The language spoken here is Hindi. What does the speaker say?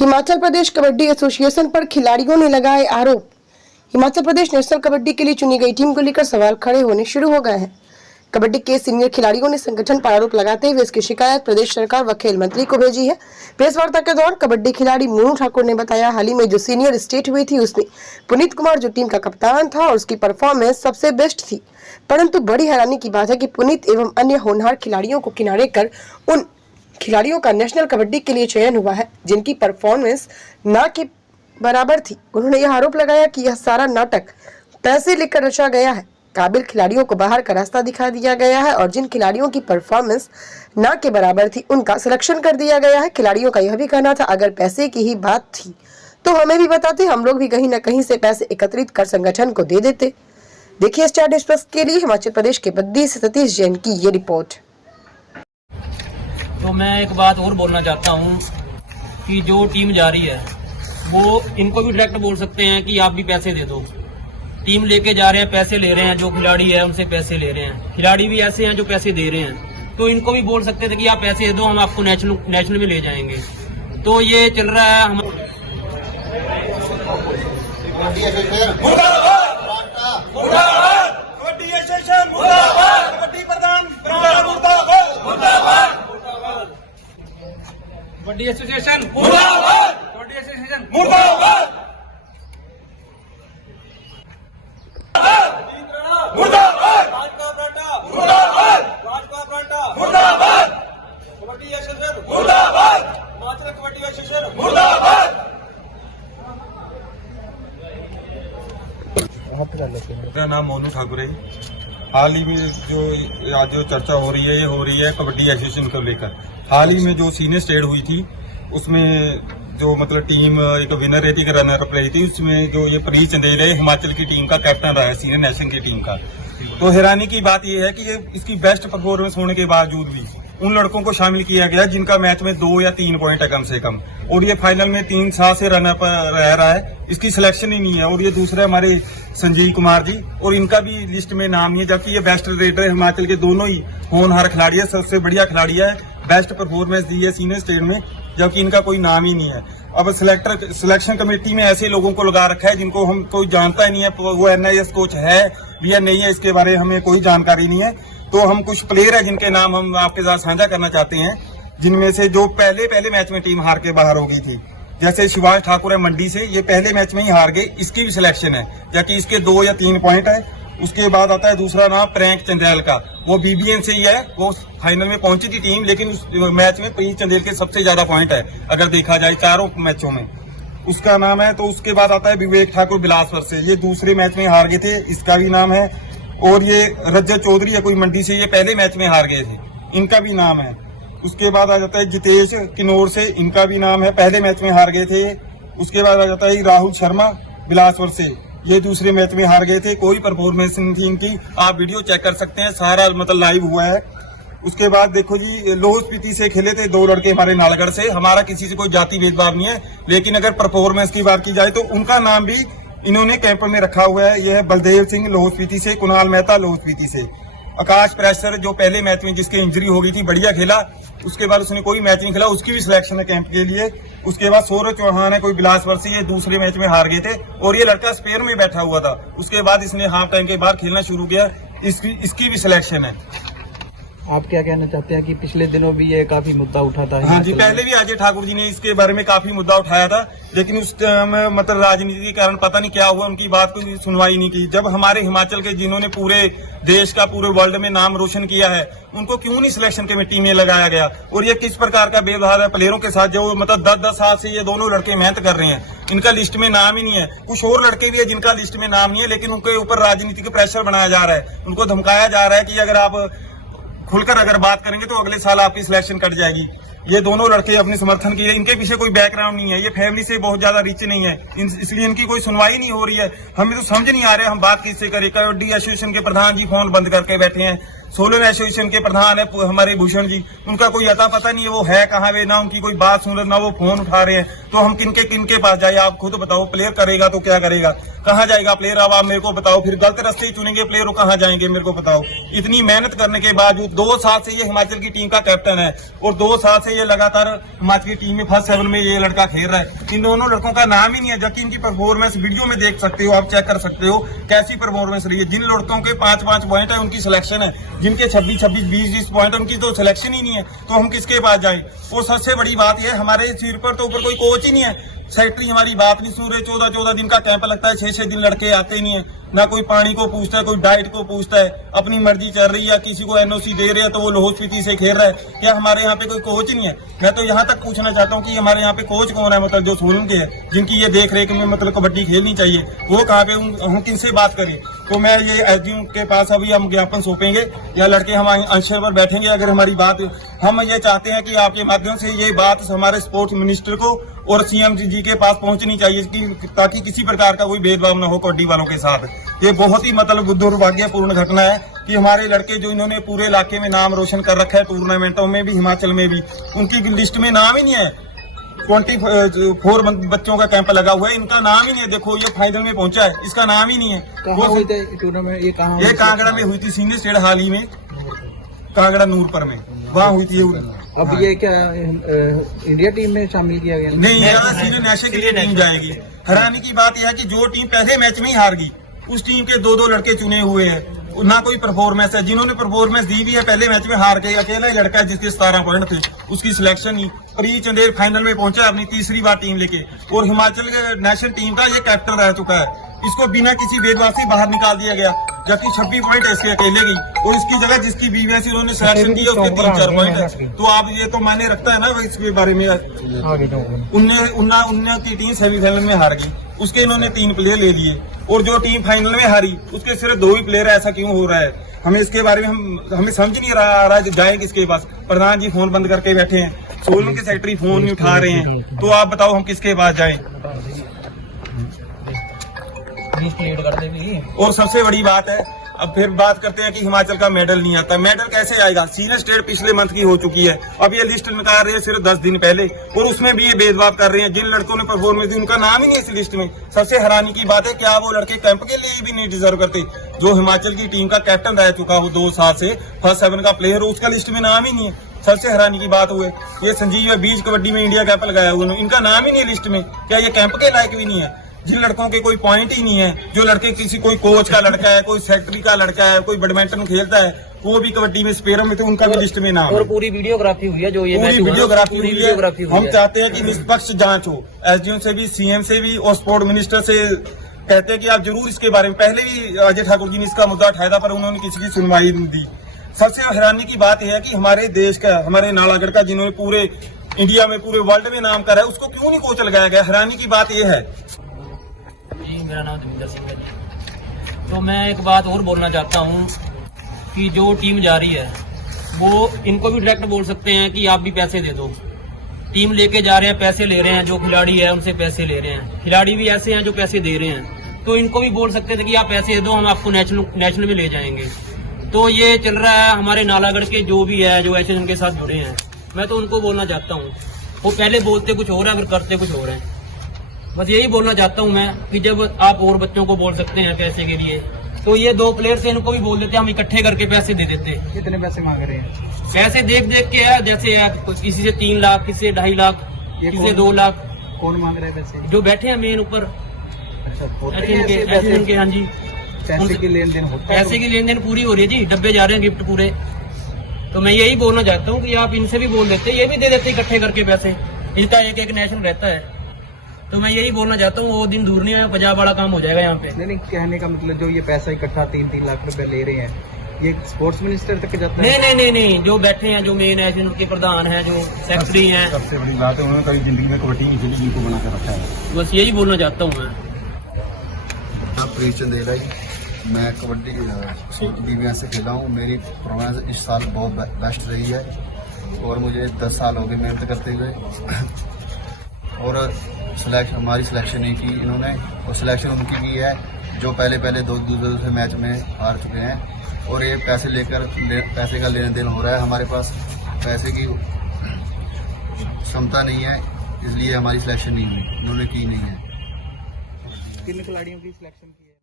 हिमाचल प्रदेश कबड्डी एसोसिएशन पर खिलाड़ियों ने लगाए आरोप। हिमाचल प्रदेश नेशनल कबड्डी के लिए चुनी गई टीम को लेकर सवाल खड़े होने शुरू हो गए हैं। कबड्डी के सीनियर खिलाड़ियों ने संगठन पर आरोप लगाते हुए इसकी शिकायत प्रदेश सरकार व खेल मंत्री को भेजी है। प्रेस वार्ता के दौरान कबड्डी खिलाड़ी मोनू ठाकुर ने बताया, हाल ही में जो सीनियर स्टेट हुई थी उसमें पुनीत कुमार जो टीम का कप्तान था और उसकी परफॉर्मेंस सबसे बेस्ट थी, परंतु बड़ी हैरानी की बात है कि पुनीत एवं अन्य होनहार खिलाड़ियों को किनारे कर उन खिलाड़ियों का नेशनल कबड्डी के लिए चयन हुआ है जिनकी परफॉर्मेंस ना के बराबर थी। उन्होंने यह आरोप लगाया कि यह सारा नाटक पैसे लेकर रचा गया है। काबिल खिलाड़ियों को बाहर का रास्ता दिखा दिया गया है और जिन खिलाड़ियों की परफॉर्मेंस ना के बराबर थी उनका सिलेक्शन कर दिया गया है। खिलाड़ियों का यह भी कहना था, अगर पैसे की ही बात थी तो हमें भी बताते, हम लोग भी कहीं न कहीं से पैसे एकत्रित कर संगठन को दे देते। देखिए स्टार न्यूज़ प्लस के लिए हिमाचल प्रदेश के बद्दी से सतीश जैन की ये रिपोर्ट। तो मैं एक बात और बोलना चाहता हूँ कि जो टीम जा रही है वो इनको भी डायरेक्ट बोल सकते हैं कि आप भी पैसे दे दो। टीम लेके जा रहे हैं, पैसे ले रहे हैं, जो खिलाड़ी है उनसे पैसे ले रहे हैं। खिलाड़ी भी ऐसे हैं जो पैसे दे रहे हैं, तो इनको भी बोल सकते थे कि आप पैसे दे दो, हम आपको नेशनल में ले जाएंगे। तो ये चल रहा है हम कबड्डी एसोसिएशन मुर्दाबाद, कबड्डी एसोसिएशन मुर्दाबाद, मुर्दाबाद, मुर्दाबाद, मुर्दाबाद, कबड्डी एसोसिएशन मुर्दाबाद, हिमाचल कबड्डी एसोसिएशन मुर्दाबाद। मेरा नाम मोनू ठाकुर है। हाल ही में जो चर्चा हो रही है ये हो रही है कबड्डी एसोसिएशन को लेकर। हाल ही में जो सीनियर स्टेट हुई थी उसमें जो मतलब टीम एक विनर रही थी, एक रनर अप रही थी, उसमें जो ये प्रीत चंदेल है हिमाचल की टीम का कैप्टन रहा है, सीनियर नेशनल की टीम का। तो हैरानी की बात यह है कि ये इसकी बेस्ट परफॉर्मेंस होने के बावजूद भी उन लड़कों को शामिल किया गया जिनका मैच में 2 या 3 पॉइंट है कम से कम, और ये फाइनल में 3 साल से रनर पर रह रहा है, इसकी सिलेक्शन ही नहीं है। और ये दूसरे हमारे संजीव कुमार जी, और इनका भी लिस्ट में नाम नहीं है, जबकि ये बेस्ट रेडर है हिमाचल के, दोनों ही होनहार खिलाड़ी है, सबसे बढ़िया खिलाड़ी है, बेस्ट परफॉर्मेंस दी है सीनियर स्टेट में, जबकि इनका कोई नाम ही नहीं है। अब सिलेक्शन कमेटी में ऐसे लोगों को लगा रखा है जिनको हम कोई जानता ही नहीं है, वो NIS कोच है या नहीं है इसके बारे में हमें कोई जानकारी नहीं है। तो हम कुछ प्लेयर है जिनके नाम हम आपके साथ साझा करना चाहते हैं, जिनमें से जो पहले मैच में टीम हार के बाहर हो गई थी, जैसे शिवाज ठाकुर है मंडी से, ये पहले मैच में ही हार गए, इसकी भी सिलेक्शन है, जबकि इसके 2 या 3 पॉइंट है। उसके बाद आता है दूसरा नाम प्रेंक चंदेल का, वो BBN से ही है, वो फाइनल में पहुंची थी टीम, लेकिन उस मैच में प्रीत चंदेल के सबसे ज्यादा पॉइंट है अगर देखा जाए 4 मैचों में, उसका नाम है। तो उसके बाद आता है विवेक ठाकुर बिलासपुर से, ये दूसरे मैच में हार गए थे, इसका भी नाम है। और ये रजत चौधरी है कोई मंडी से, ये पहले मैच में हार गए थे, इनका भी नाम है। उसके बाद आ जाता है जितेश किन्नौर से, इनका भी नाम है, पहले मैच में हार गए थे। उसके बाद आ जाता है राहुल शर्मा बिलासपुर से, ये दूसरे मैच में हार गए थे, कोई परफॉर्मेंस नहीं थी इनकी, आप वीडियो चेक कर सकते हैं, सारा मतलब लाइव हुआ है। उसके बाद देखो जी, लाहौल स्पीति से खेले थे 2 लड़के हमारे नालगढ़ से, हमारा किसी से कोई जाति भेदभाव नहीं है, लेकिन अगर परफॉर्मेंस की बात की जाए तो उनका नाम भी इन्होंने कैंप में रखा हुआ है। यह है बलदेव सिंह लाहौल स्पीति से, कुणाल मेहता लाहौल स्पीति से, आकाश प्रेशर जो पहले मैच में जिसके इंजरी हो गई थी, बढ़िया खेला, उसके बाद उसने कोई मैच नहीं खेला, उसकी भी सिलेक्शन है कैंप के लिए। उसके बाद सौरभ चौहान है कोई बिलासपुर से, ये दूसरे मैच में हार गए थे और ये लड़का स्पेयर में बैठा हुआ था, उसके बाद इसने हाफ टाइम के बाद खेलना शुरू किया, इसकी भी सिलेक्शन है। आप क्या कहना चाहते हैं कि पिछले दिनों भी ये काफी मुद्दा उठा था? हाँ जी, पहले भी अजय ठाकुर जी ने इसके बारे में काफी मुद्दा उठाया था, लेकिन उस मतलब राजनीति के कारण पता नहीं क्या हुआ, उनकी बात को सुनवाई नहीं की। जब हमारे हिमाचल के जिन्होंने पूरे देश का पूरे वर्ल्ड में नाम रोशन किया है, उनको क्यों नहीं सिलेक्शन कमेटी में लगाया गया? और ये किस प्रकार का व्यवहार है प्लेयरों के साथ, जो मतलब 10-10 साल से ये दोनों लड़के मेहनत कर रहे हैं, इनका लिस्ट में नाम ही नहीं है। कुछ और लड़के भी है जिनका लिस्ट में नाम नहीं है, लेकिन उनके ऊपर राजनीति का प्रेशर बनाया जा रहा है, उनको धमकाया जा रहा है कि अगर आप खुलकर अगर बात करेंगे तो अगले साल आपकी सिलेक्शन कट जाएगी। ये दोनों लड़के अपने समर्थन किए, इनके पीछे कोई बैकग्राउंड नहीं है, ये फैमिली से बहुत ज्यादा रिच नहीं है, इसलिए इनकी कोई सुनवाई नहीं हो रही है। हमें तो समझ नहीं आ रहा है हम बात किससे करें। कबड्डी एसोसिएशन के प्रधान जी फोन बंद करके बैठे हैं, सोलन एसोसिएशन के प्रधान है हमारे भूषण जी, उनका कोई अता पता नहीं है, वो है कहाँ वे, ना उनकी कोई बात सुन रहे, ना वो फोन उठा रहे हैं। तो हम किनके पास जाए? आप खुद बताओ। प्लेयर करेगा तो क्या करेगा, कहाँ जाएगा प्लेयर? अब आप मेरे को बताओ, फिर गलत रास्ते ही चुनेंगे प्लेयर, वो कहाँ जाएंगे मेरे को बताओ। इतनी मेहनत करने के बावजूद 2 साल से ये हिमाचल की टीम का कैप्टन है और 2 साल से ये लगातार हिमाचल की टीम में फर्स्ट 7 में ये लड़का खेल रहा है। इन दोनों लड़कों का नाम ही नहीं है, जबकि इनकी परफॉर्मेंस वीडियो में देख सकते हो, आप चेक कर सकते हो कैसी परफॉर्मेंस रही है। जिन लड़कों के 5-5 पॉइंट है उनकी सिलेक्शन है, जिनके 26-26, 20-20 पॉइंट उनकी तो सिलेक्शन ही नहीं है। तो हम किसके पास जाए? और सबसे बड़ी बात यह, हमारे सिर पर तो ऊपर कोई कोच ही नहीं है। सेक्रेटरी हमारी बात नहीं सुन रहे। 14-14 दिन का कैंप लगता है, 6-6 दिन लड़के आते ही नहीं है। ना कोई पानी को पूछता है, कोई डाइट को पूछता है, अपनी मर्जी चल रही है। किसी को एनओसी दे रहे हैं तो वो लाहौल स्पीति से खेल रहा है। क्या हमारे यहाँ पे कोई कोच नहीं है? मैं तो यहाँ तक पूछना चाहता हूँ कि हमारे यहाँ पे कोच कौन है, मतलब जो सोलन के है, जिनकी ये देख रेख में मतलब कबड्डी खेलनी चाहिए, वो कहाँ पे? हम किनसे बात करें? तो मैं ये एसडीएम के पास अभी हम ज्ञापन सौंपेंगे या लड़के हम अंशर पर बैठेंगे। अगर हमारी बात, हम ये चाहते हैं कि आपके माध्यम से ये बात हमारे स्पोर्ट्स मिनिस्टर को और सीएम जी के पास पहुंचनी चाहिए कि ताकि किसी प्रकार का कोई भेदभाव न हो कबड्डी वालों के साथ। ये बहुत ही मतलब दुर्भाग्यपूर्ण घटना है कि हमारे लड़के जो इन्होंने पूरे इलाके में नाम रोशन कर रखा है, टूर्नामेंटों में भी, हिमाचल में भी, उनकी लिस्ट में नाम ही नहीं है। 24 बच्चों का कैंप लगा हुआ है, इनका नाम ही नहीं है। देखो ये फाइनल में पहुंचा है, इसका नाम ही नहीं है। कहाँ हुई थी टूर्नामेंट? ये कांगड़ा में हुई थी, सीनियर स्टेट हाल ही में, कांगड़ा नूरपुर में, वहाँ हुई थी। अब ये क्या इंडिया टीम में शामिल किया गया? नहीं, यहाँ सीनियर नेशनल की टीम जाएगी। हैरानी की बात यह है कि जो टीम पहले मैच में ही हार गई, उस टीम के 2-2 लड़के चुने हुए हैं। ना कोई परफॉर्मेंस है। जिन्होंने परफॉर्मेंस दी भी है, पहले मैच में हार गए, अकेला ही लड़का है जिसके 17 पॉइंट थे, उसकी सिलेक्शन ही। प्री चंदेल फाइनल में पहुंचा अपनी तीसरी बार टीम लेके, और हिमाचल के नेशनल टीम का ये कैप्टन रह चुका है। इसको बिना किसी भेदभाव से बाहर निकाल दिया गया, जबकि 26 पॉइंट है इसके अकेले की, और इसकी जगह जिसकी बीवीएस उन्होंने सिलेक्शन की है उसके 3-4 पॉइंट है। तो आप ये तो मायने रखता है ना इसके बारे में। उन्ना की टीम सेमीफाइनल में हार गई, उसके इन्होंने 3 प्लेयर ले लिए, और जो टीम फाइनल में हारी उसके सिर्फ 2 ही प्लेयर है। ऐसा क्यों हो रहा है? हमें इसके बारे में हमें समझ नहीं आ रहा है, जाए किसके पास? प्रधान जी फोन बंद करके बैठे हैं, सोलन के सेक्रेटरी फोन नहीं उठा रहे हैं, तो आप बताओ हम किसके पास जाएं? और सबसे बड़ी बात है, अब फिर बात करते हैं कि हिमाचल का मेडल नहीं आता। मेडल कैसे आएगा? सीनियर स्टेट पिछले मंथ की हो चुकी है, अब ये लिस्ट निकाल रहे हैं सिर्फ 10 दिन पहले, और उसमें भी ये भेदभाव कर रहे हैं। जिन लड़कों ने परफॉर्मेंस दी उनका नाम ही नहीं इस लिस्ट में। सबसे हैरानी की बात है, क्या वो लड़के कैंप के लिए भी नहीं डिजर्व करते? जो हिमाचल की टीम का कैप्टन रह चुका वो 2 साल से, फर्स्ट 7 का प्लेयर, उसका लिस्ट में नाम ही नहीं है। सबसे हैरानी की बात हुई, ये संजीव बीच कबड्डी में इंडिया कैंप लगाया हुआ, इनका नाम ही नहीं लिस्ट में। क्या ये कैंप के लायक भी नहीं है? जिन लड़कों के कोई पॉइंट ही नहीं है, जो लड़के किसी कोई कोच का लड़का है, कोई सेक्रेटरी का लड़का है, कोई बैडमिंटन खेलता है, वो भी कबड्डी में स्पेयर में, तो उनका भी लिस्ट में नाम। और पूरी वीडियोग्राफी हुई है, जो ये पूरी वीडियोग्राफी हुई है। हम चाहते हैं कि निष्पक्ष जांच हो, एसडीएम से भी, सीएम से भी, और स्पोर्ट मिनिस्टर से कहते हैं कि आप जरूर इसके बारे में, पहले भी अजय ठाकुर जी ने इसका मुद्दा उठाया था पर उन्होंने किसी की सुनवाई नहीं दी। सबसे हैरानी की बात यह है कि हमारे देश का, हमारे नालागढ़ का, जिन्होंने पूरे इंडिया में, पूरे वर्ल्ड में नाम करा है, उसको क्यों नहीं कोच लगाया गया? हैरानी की बात यह है। मेरा नाम दविंदर सिंह है जी। तो मैं एक बात और बोलना चाहता हूँ कि जो टीम जा रही है वो, इनको भी डायरेक्ट बोल सकते हैं कि आप भी पैसे दे दो। टीम लेके जा रहे हैं, पैसे ले रहे हैं, जो खिलाड़ी है उनसे पैसे ले रहे हैं। खिलाड़ी भी ऐसे हैं जो पैसे दे रहे हैं, तो इनको भी बोल सकते थे कि आप पैसे दे दो, हम आपको नेशनल में ले जाएंगे। तो ये चल रहा है हमारे नालागढ़ के जो भी है, जो एसोसिएशन के साथ जुड़े हैं, मैं तो उनको बोलना चाहता हूँ, वो पहले बोलते कुछ और है, फिर करते कुछ और है। बस यही बोलना चाहता हूँ मैं कि जब आप और बच्चों को बोल सकते हैं पैसे के लिए, तो ये 2 प्लेयर से इनको भी बोल देते, हम इकट्ठे करके पैसे दे देते। कितने पैसे मांग रहे हैं? पैसे देख के है, जैसे किसी से 3 लाख, किसी से 2.5 लाख, किसी से 2 लाख। कौन मांग रहे हैं पैसे? जो बैठे हैं मेन ऊपर। अच्छा, हाँ जी, पैसे की लेन देन होता है? पैसे की लेन देन पूरी हो रही है जी, डब्बे जा रहे हैं गिफ्ट पूरे। तो मैं यही बोलना चाहता हूँ कि आप इनसे भी बोल देते, ये भी दे देते इकट्ठे करके पैसे। इनका एक नेशनल रहता है, तो मैं यही बोलना चाहता हूँ, वो दिन दूर नहीं है, पंजाब वाला काम हो जाएगा यहाँ पे। नहीं, कहने का मतलब जो ये पैसा इकट्ठा 3-3 लाख रुपए ले रहे हैं, ये स्पोर्ट्स मिनिस्टर तक जाता है? नहीं, जो बैठे हैं, जो मेन है, जिनके प्रधान है, जो सेक्रेटरी हैं। सबसे बड़ी बात है, उन्होंने कभी जिंदगी में कबड्डी नहीं खेली, जिनको बना कर रखा है। बस यही बोलना चाहता हूँ मैं। प्री चंदेला जी, मैं कबड्डी बीवीएस से खेला हूँ। मेरी परफॉर्मेंस इस साल बहुत बेस्ट रही है, और मुझे 10 साल हो गए मेहनत करते हुए, और हमारी सिलेक्शन नहीं की इन्होंने, और सिलेक्शन उनकी भी है जो पहले दूसरे मैच में हार चुके हैं। और ये पैसे का लेन देन हो रहा है। हमारे पास पैसे की क्षमता नहीं है, इसलिए हमारी सिलेक्शन नहीं हुई, उन्होंने की नहीं है। किन खिलाड़ियों की सिलेक्शन की है?